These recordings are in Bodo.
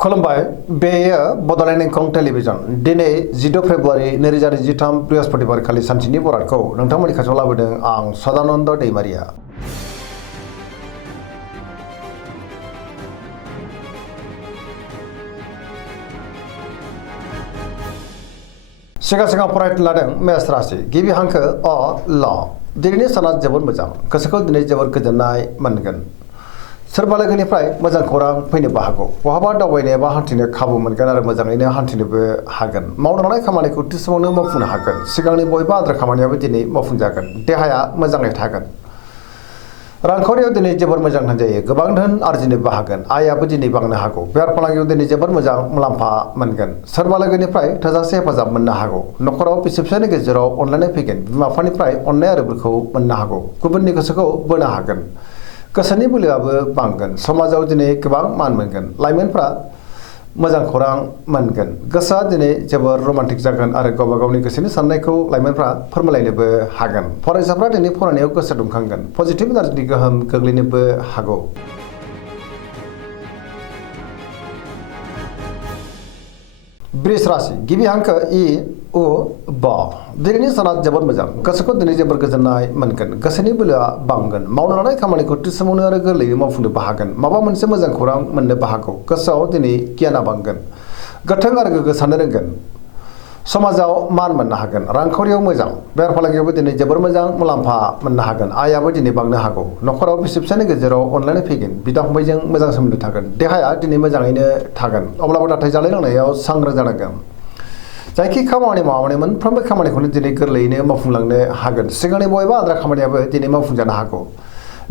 खुलुमबाय बेयो बड'लेण्ड इंखं टेलिभिजन दिनै 16 फेब्रुवारि 2023 बृहस्पतिबार खालि सानसेनि बरादखौ नोंथांमोननि खाथियाव लाबोदों आं सदानन्द दैमारिया। सिगां फरायनो लादों मेष राशि गिबि हांखो अ ल दिनैनि साना जोबोद मोजां गोसोखौ दिनै जोबोद गोजोननाय मोनगोन। सोरबा लोगोनिफ्राय मोजां खौरां फैनोबो हागौ बहाबा दावबायनो एबा हान्थिनो खाबु मोनगोन आरो मोजाङैनो हान्थिनोबो हागोन। मावनो लानाय खामानिखौ थि समावनो मावफुंनो हागोन। सिगांनि बबेबा आद्रा खामानियाबो दिनै मावफुंजागोन। देहाया मोजाङै थागोन। रांखावरियाव दिनै जोबोर मोजां होनजायो। गोबां धोन आरजिनोबो हागोन। आयआबो दिनै बांनो हागौ। बेफार फालांगियाव दिनै जोबोर मोजां मुलाम्फा मोनगोन। सोरबा लोगोनिफ्राय थोजासे हेफाजाब मोननो हागौ। न'खराव बिसि फिसायनि गेजेराव अनलायनाय फैगोन। बिमा बिफानिफ्राय अननाय आरो बोरखौ मोननो हागौ। गुबुननि गोसोखौ बोनो हागोन। गोसोनि बोलोआबो बांगोन। समाजाव दिनै गोबां मान मोनगोन। लाइमोनफ्रा मोजां खौरां मोनगोन। गोसोआ दिनै जोबोर रमान्टिक जागोन आरो गावबा गावनि गोसोनि साननायखौ लाइमोनफ्रा फोरमायलायनोबो हागोन। फरायसाफ्रा दिनै फरायनायाव गोसो दुंखांगोन। पजिटिभ एनार्जिनि गोहोम गोग्लैनोबो हागौ। वृष राशि गिबि हांखो इ उ ब दिनैनि साना जोबोद मोजां गोसोखौ दिनै जोबोर गोजोननाय मोनगोन। गोसोनि बोलोआ बांगोन। मावनो लानाय खामानिखौ थि समावनो आरो गोरलैयै मावफुंनोबो हागोन। माबा मोनसे मोजां खौरां मोननोबो हागौ। गोसोआव दिनै गियाना बांगोन। गोथों आरो गोग्गो साननो रोंगोन। समाजाव मान मोननो हागोन। रांखावरियाव मोजां। बेफार फालांगियावबो दिनै जोबोर मोजां मुलाम्फा मोननो हागोन। आयआबो दिनै बांनो हागौ। न'खराव बिसि फिसायनि गेजेराव अनलायनाय फैगोन। बिदा फंबायजों मोजां सोमोन्दो थागोन। देहाया दिनै मोजाङैनो थागोन। अब्लाबो नाथाय जानाय लोंनायाव सांग्रां जानांगोन। जायखि खामानि मावनानै मोनफ्रोमबो खामानिखौनो दिनै गोरलैयैनो मावफुंलांनो हागोन। सिगांनि बबेबा आद्रा खामानियाबो दिनै मावफुंजानो हागौ।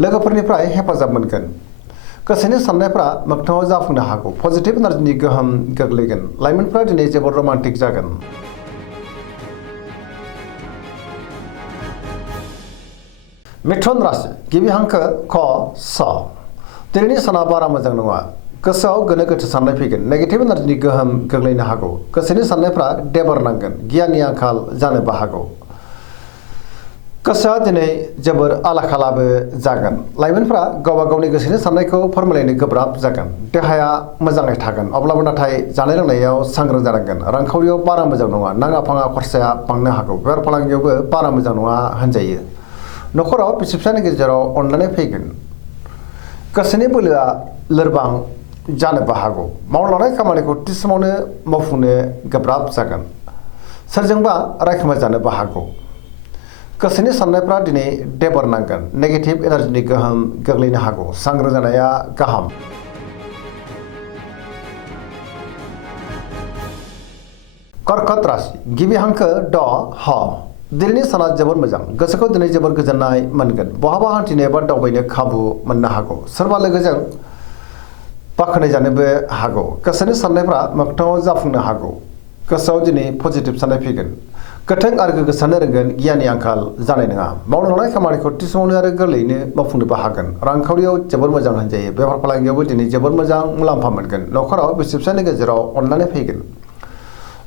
लोगोफोरनिफ्राय हेफाजाब मोनगोन। गोसोनि साननायफ्रा मोगथाङाव जाफुंनो हागौ। पजिटिभ एनार्जिनि गोहोम गोग्लैगोन। लाइमोनफ्रा दिनै जोबोद रमान्टिक जागोन। मिथुन राशि गिबि हांखो क स दिनैनि साना बारा मोजां नङा। गोसोआव गोनो गोथो साननाय फैगोन। नेगेटिभ एनार्जिनि गोहोम गोग्लैनो हागौ। गोसोनि साननायफ्रा देबार नांगोन। गियाननि आंखाल जानोबो हागौ। गोसोआ दिनै जोबोर आला खालाबो जागोन। लाइमोनफ्रा गावबा गावनि गोसोनि साननायखौ फोरमायलायनो गोब्राब जागोन। देहाया मोजाङै थागोन। अब्लाबो नाथाय जानाय लोंनायाव सांग्रां जानांगोन। रांखावरियाव बारा मोजां नङा। नाङा फाङा खरसाया बांनो हागौ। बेफार फालांगियावबो बारा मोजां नङा होनजायो। न'खराव बिसि फिसायनि गेजेराव अनलायनाय फैगोन। गोसोनि बोलोआ लोरबां जानोबो हागौ। मावनो लानाय खामानिखौ थि समावनो मावफुंनो गोब्राब जागोन। सोरजोंबा रायखोमा जानोबो हागौ। गोसोनि साननायफ्रा दिनै देबार नांगोन। नेगेटिभ एनार्जिनि गोहोम गोग्लैनो हागौ। सांग्रां जानाया गाहाम। कर्कट राशि गिबि हांखो ड ह दिनैनि साना जोबोद मोजां गोसोखौ दिनै जोबोर गोजोननाय मोनगोन। बहाबा हान्थिनो एबा दावबायनो खाबु मोननो हागौ। सोरबा लोगोजों बाख्नाय जानोबो हागौ। गोसोनि साननायफ्रा मोगथाङाव जाफुंनो हागौ। गोसोआव दिनै पजिटिभ साननाय फैगोन। गोथों आरो गोग्गो साननो रोंगोन। गियाननि आंखाल जानाय नङा। मावनो लानाय खामानिखौ थि समावनो आरो गोरलैयैनो मावफुंनोबो हागोन। रांखावरियाव जोबोर मोजां होनजायो। बेफार फालांगियावबो दिनै जोबोर मोजां मुलाम्फा मोनगोन। न'खराव बिसि फिसायनि गेजेराव अनलायनाय फैगोन।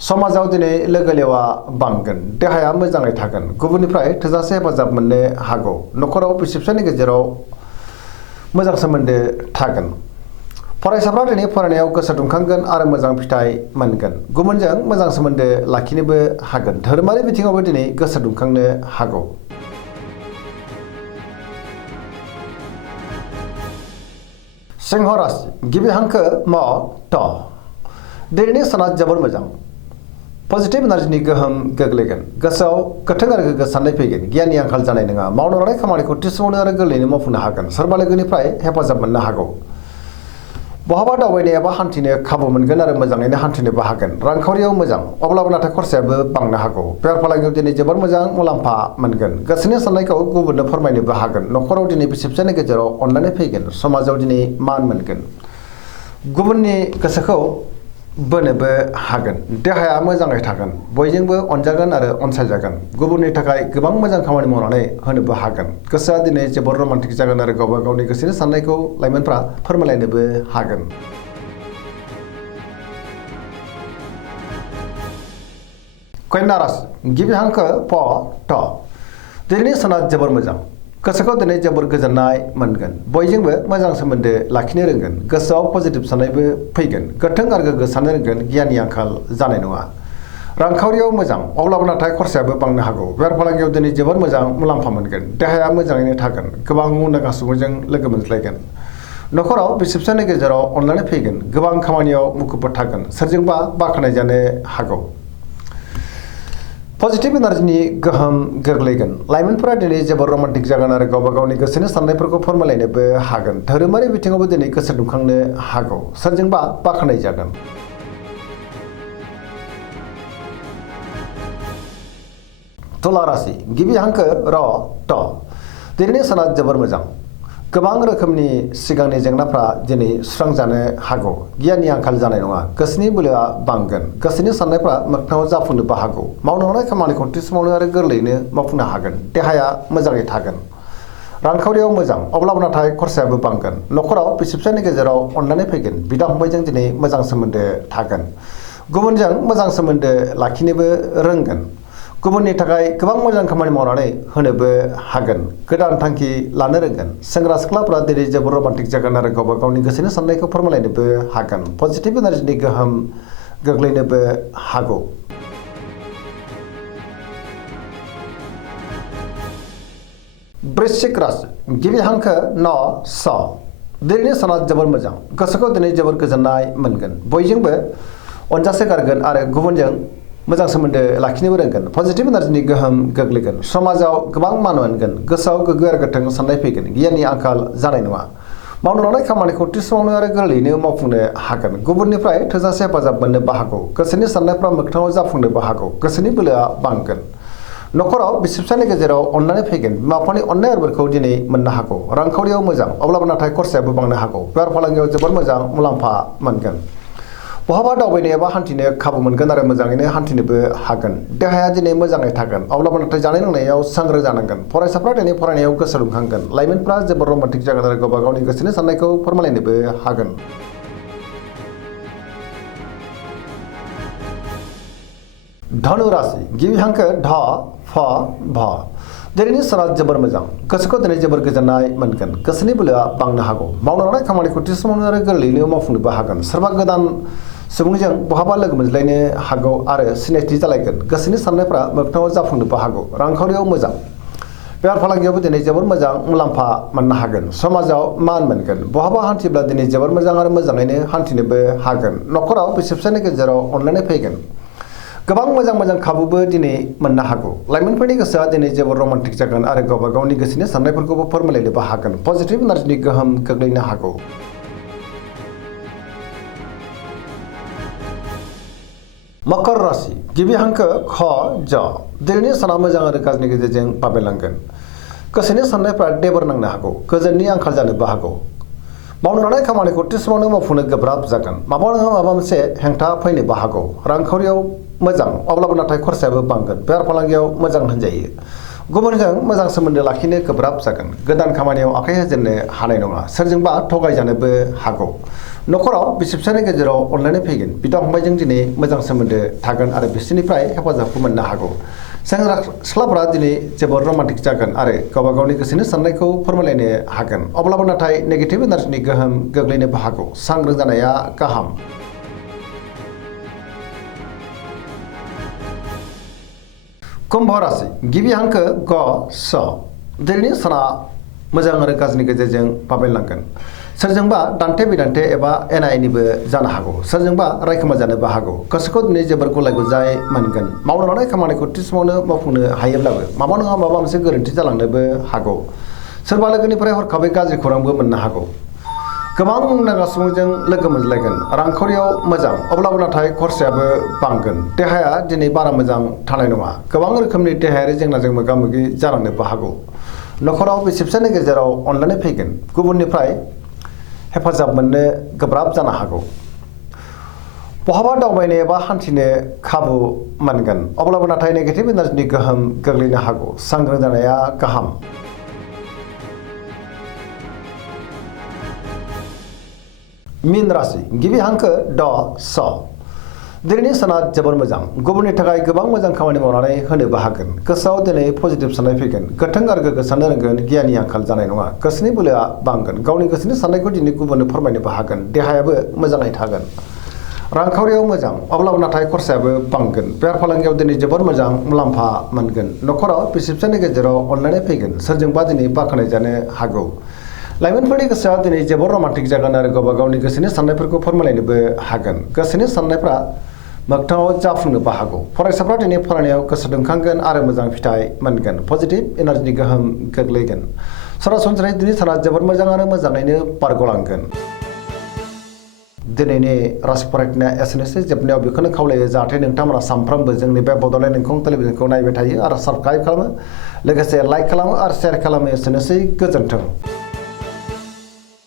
समाजाव दिनै लोगो लेवा बांगोन। देहाया मोजाङै थागोन। गुबुननिफ्राय थोजासे हेफाजाब मोननो हागौ। न'खराव बिसि फिसायनि गेजेराव मोजां सोमोन्दो थागोन। फरायसाफ्रा दिनै फरायनायाव गोसो दुंखांगोन आरो मोजां फिथाइ मोनगोन। गुबुनजों मोजां सोमोन्दो लाखिनोबो हागोन। धोरोमारि बिथिङावबो दिनै गोसो दुंखांनो हागौ। सिंह राशि गिबि हांखो म थ दिनैनि साना जोबोर मोजां। पजिटिभ एनार्जिनि गोहोम गोग्लैगोन। गोसोआव गोथों आरो गोग्गो साननाय फैगोन। गियाननि आंखाल जानाय नङा। मावनो लानाय खामानिखौ थि समावनो आरो गोरलैयैनो मावफुंनो हागोन। सोरबा लोगोनिफ्राय हेफाजाब मोननो हागौ। बहाबा दावबायनो एबा हान्थिनो खाबु मोनगोन आरो मोजाङैनो हान्थिनोबो हागोन। रांखावरियाव मोजां। अब्लाबो नाथाय खरसायाबो बांनो हागौ। बेफार फालांगियाव दिनै जोबोर मोजां मुलाम्फा मोनगोन। गोसोनि साननायखौ गुबुननो फोरमायनोबो हागोन। न'खराव दिनै बिसि फिसायनि गेजेराव अनलायनाय फैगोन। समाजाव दिनै मान मोनगोन। गुबुननि गोसोखौ बोनोबो हागोन। देहाया मोजाङै थागोन। बयजोंबो अनजागोन आरो अनसायजागोन। गुबुननि थाखाय गोबां मोजां खामानि मावनानै होनोबो हागोन। गोसोआ दिनै जोबोर रमान्टिक जागोन आरो गावबा गावनि गोसोनि साननायखौ लाइमोनफ्रा फोरमायलायनोबो हागोन। कन्या राशि गिबि हांखो प थ दिनैनि साना जोबोर मोजां गोसोखौ दिनै जोबोर गोजोननाय मोनगोन बयजोंबो मोजां सोमोन्दो लाखिनो रोंगोन गोसोआव पजिटिभ साननायबो फैगोन गोथों आरो गोग्गो साननो रोंगोन गियाननि आंखाल जानाय नङा रांखावरियाव मोजां अब्लाबो नाथाय खरसायाबो बांनो हागौ बेफार फालांगियाव दिनै जोबोर मोजां मुलाम्फा मोनगोन देहाया मोजाङैनो थागोन गोबां मुंदांखा सुबुंजों लोगो मोनज्लायगोन नखराव बिसि फिसायनि गेजेराव अनलायनाय फैगोन गोबां खामानियाव मुखुबबो थागोन सोरजोंबा बाख्नाय जानो हागौ पजिटिभ एनार्जिनि गोहोम गोग्लैगोन लाइमोनफोरा दिनै जोबोर रमान्टिक जागोन आरो गावबा गावनि गोसोनि साननायफोरखौ फोरमायलायनोबो हागोन धोरोमारि बिथिङावबो दिनै गोसो दुंखांनो हागौ सोरजोंबा बाख्नाय जागोन तुला राशि गिबि हांखो र ट दिनैनि साना जोबोर मोजां गोबां रोखोमनि सिगांनि जेंनाफ्रा दिनै सुस्रांजानो हागौ गियाननि आंखाल जानाय नङा गोसोनि बोलोआ बांगोन गोसोनि साननायफ्रा मोगथाङाव जाफुंनोबो हागौ मावनो हानाय खामानिखौ थि समावनो आरो गोरलैयैनो मावफुंनो हागोन देहाया मोजाङै थागोन रांखावरियाव मोजां अब्लाबो नाथाय खरसायाबो बांगोन नखराव बिसि फिसायनि गेजेराव अनलायनाय फैगोन बिदा फंबायजों दिनै मोजां सोमोन्दो थागोन गुबुनजों मोजां सोमोन्दो लाखिनोबो रोंगोन गुबुननि थाखाय गोबां मोजां खामानि मावनानै होनोबो हागोन गोदान थांखि लानो रोंगोन सेंग्रा सिख्लाफ्रा दिनै जोबोर रमान्टिक जागोन आरो गावबा गावनि गोसोनि साननायखौ फोरमायलायनोबो हागोन पजिटिभ एनार्जिनि गोहोम गोग्लैनोबो हागौ वृश्चिक राशि गिबि हांखो न स दिनैनि साना जोबोर मोजां गोसोखौ दिनै जोबोर गोजोननाय मोनगोन बयजोंबो अनजासे गारगोन आरो गुबुनजों मोजां सोमोन्दो लाखिनोबो रोंगोन पजिटिभ एनार्जिनि गोहोम गोग्लैगोन समाजाव गोबां मान मोनगोन गोसोआव गोग्गो आरो गोथों साननाय फैगोन गियाननि आंखाल जानाय नङा मावनो लानाय खामानिखौ थि समावनो आरो गोरलैयैनो मावफुंनो हागोन गुबुननिफ्राय थोजासे हेफाजाब मोननोबो हागौ गोसोनि साननायफ्रा मोगथाङाव जाफुंनोबो हागौ गोसोनि बोलोआ बांगोन नखराव बिसि फिसायनि गेजेराव अनलायनाय फैगोन बिमा बिफानि अननाय आरोफोरखौ दिनै मोननो हागौ रांखावरियाव मोजां अब्लाबो नाथाय खरसायाबो बांनो हागौ बेफार फालांगियाव जोबोर मोजां मुलाम्फा मोनगोन बहाबा दावबायनो एबा हान्थिनो खाबु मोनगोन आरो मोजाङैनो हान्थिनोबो हागोन देहाया दिनै मोजाङै थागोन अब्लाबो नाथाय जानाय लोंनायाव सांग्रां जानांगोन फरायसाफ्रा दिनै फरायनायाव गोसो दुंखांगोन लाइमोनफ्रा जोबोर रमान्टिक जागोन आरो गावबा गावनि गोसोनि साननायखौ फोरमायलायनोबो हागोन धनु राशि गिबि हांखो ध फ भ दिनैनि साना जोबोर मोजां गोसोखौ दिनै जोबोर गोजोननाय मोनगोन गोसोनि बोलोआ बांनो हागौ मावनो लानाय खामानिखौ थि समावनो आरो गोरलैयैनो मावफुंनोबो हागोन सोरबा गोदान सुबुंजों बहाबा लोगो मोनज्लायनो हागौ आरो सिनायथि जालायगोन गोसोनि साननायफ्रा मोगथाङाव जाफुंनोबो हागौ रांखावरियाव मोजां बेफार फालांगियावबो दिनै जोबोर मोजां मुलाम्फा मोननो हागोन समाजाव मान मोनगोन बहाबा हान्थिब्ला दिनै जोबोर मोजां आरो मोजाङैनो हान्थिनोबो हागोन नखराव बिसि फिसायनि गेजेराव अनलायनाय फैगोन गोबां मोजां खाबुबो दिनै मोननो हागौ लाइमोनफोरनि गोसोआ दिनै जोबोर रमान्टिक जागोन आरो गावबा गावनि गोसोनि साननायफोरखौबो फोरमायलायनोबो हागोन पजिटिभ एनार्जिनि गोहोम गोग्लैनो हागौ मकर राशि गिबि हांखो ख ज दिनैनि साना मोजां आरो गाज्रिनि गेजेरजों बाबेलांगोन गोसोनि साननायफ्रा देबर नांनो हागौ गोजोननि आंखाल जानोबो हागौ मावनो लानाय खामानिखौ थि समावनो मावफुंनो गोब्राब जागोन माबा नङा माबा मोनसे हेंथा फैनोबो हागौ रांखावरियाव मोजां अब्लाबो नाथाय खरसायाबो बांगोन बेफार फालांगियाव मोजां होनजायो गुबुनजों मोजां सोमोन्दो लाखिनो गोब्राब जागोन गोदान खामानियाव आखाइ होजेननो हानाय नङा सोरजोंबा थगायजानोबो हागौ नखराव बिसि फिसायनि गेजेराव अनलायनाय फैगोन बिदा फंबायजों दिनै मोजां सोमोन्दो थागोन आरो बिसोरनिफ्राय हेफाजाबखौ मोननो हागौ सेंग्रा सिख्लाफोरा दिनै जोबोर रमान्टिक जागोन आरो गावबा गावनि गोसोनि साननायखौ फोरमायलायनो हागोन अब्लाबो नाथाय नेगेटिभ एनार्जिनि गोहोम गोग्लैनोबो हागौ सांग्रां जानाया गाहाम कुम्भ राशि गिबि हांखो ग स दिनैनि साना मोजां आरो गाज्रिनि गेजेरजों बाबेनलांगोन सोरजोंबा दान्थे बिदान्थे एबा एना एनिबो जानो हागौ सोरजोंबा रायखोमा जानोबो हागौ गोसोखौ दिनै जोबोर गुलाय गुजाय मोनगोन मावनो लानाय खामानिखौ थि समावनो मावफुंनो हायोब्लाबो माबा नङा माबा मोनसे गोरोन्थि जालांनोबो हागौ सोरबा लोगोनिफ्राय हरखाबै गाज्रि खौरांबो मोननो हागौ गोबां मुंदांखा सुबुंजों लोगो मोनज्लायगोन रांखावरियाव मोजां अब्लाबो नाथाय खरसायाबो बांगोन देहाया दिनै बारा मोजां थानाय नङा गोबां रोखोमनि देहायारि जेंनाजों मोगा मोगि जालांनोबो हागौ नखराव बिसि फिसायनि गेजेराव अनलायनाय फैगोन गुबुननिफ्राय हेफाजाब मोननो गोब्राब जानो हागौ बहाबा दावबायनो एबा हान्थिनो खाबु मोनगोन अब्लाबो नाथाय नेगेटिभ एनार्जिनि गोहोम गोग्लैनो हागौ सांग्रां जानाया गाहाम मीन राशि गिबि हांखो ड स दिनैनि साना जोबोर मोजां गुबुननि थाखाय गोबां मोजां खामानि मावनानै होनोबो हागोन गोसोआव दिनै पजिटिभ साननाय फैगोन गोथों आरो गोग्गो साननो रोंगोन गियाननि आंखाल जानाय नङा गोसोनि बोलोआ बांगोन गावनि गोसोनि साननायखौ दिनै गुबुननो फोरमायनोबो हागोन देहायाबो मोजाङै थागोन रांखावरियाव मोजां अब्लाबो नाथाय खरसायाबो बांगोन बेफार फालांगियाव दिनै जोबोर मोजां मुलाम्फा मोनगोन न'खराव बिसि फिसायनि गेजेराव अनलायनाय फैगोन सोरजोंबा दिनै बाख्नाय जानो हागौ लाइमोनफोरनि गोसोआ दिनै जोबोर रमान्टिक जागोन आरो गावबा गावनि गोसोनि साननायफोरखौ फोरमायलायनोबो हागोन गोसोनि साननायफ्रा मोगथाङाव जाफुंनोबो हागौ फरायसाफ्रा दिनै फरायनायाव गोसो दुंखांगोन आरो मोजां फिथाइ मोनगोन पजिटिभ एनार्जिनि गोहोम गोग्लैगोन सरासनस्रायै दिनै साना जोबोर मोजां आरो मोजाङैनो बारग'लांगोन दिनैनि राशि फरायनाया एसेनोसै जोबनायाव बेखौनो खावलायो जाहाथे नोंथांमोना सानफ्रोमबो जोंनि बे बड'लेण्ड इंखं टेलिभिजनखौ नायबाय थायो आरो साबस्क्राइब खालामो लोगोसे लाइक खालामो आरो शेयार खालामो एसेनोसै गोजोन्थों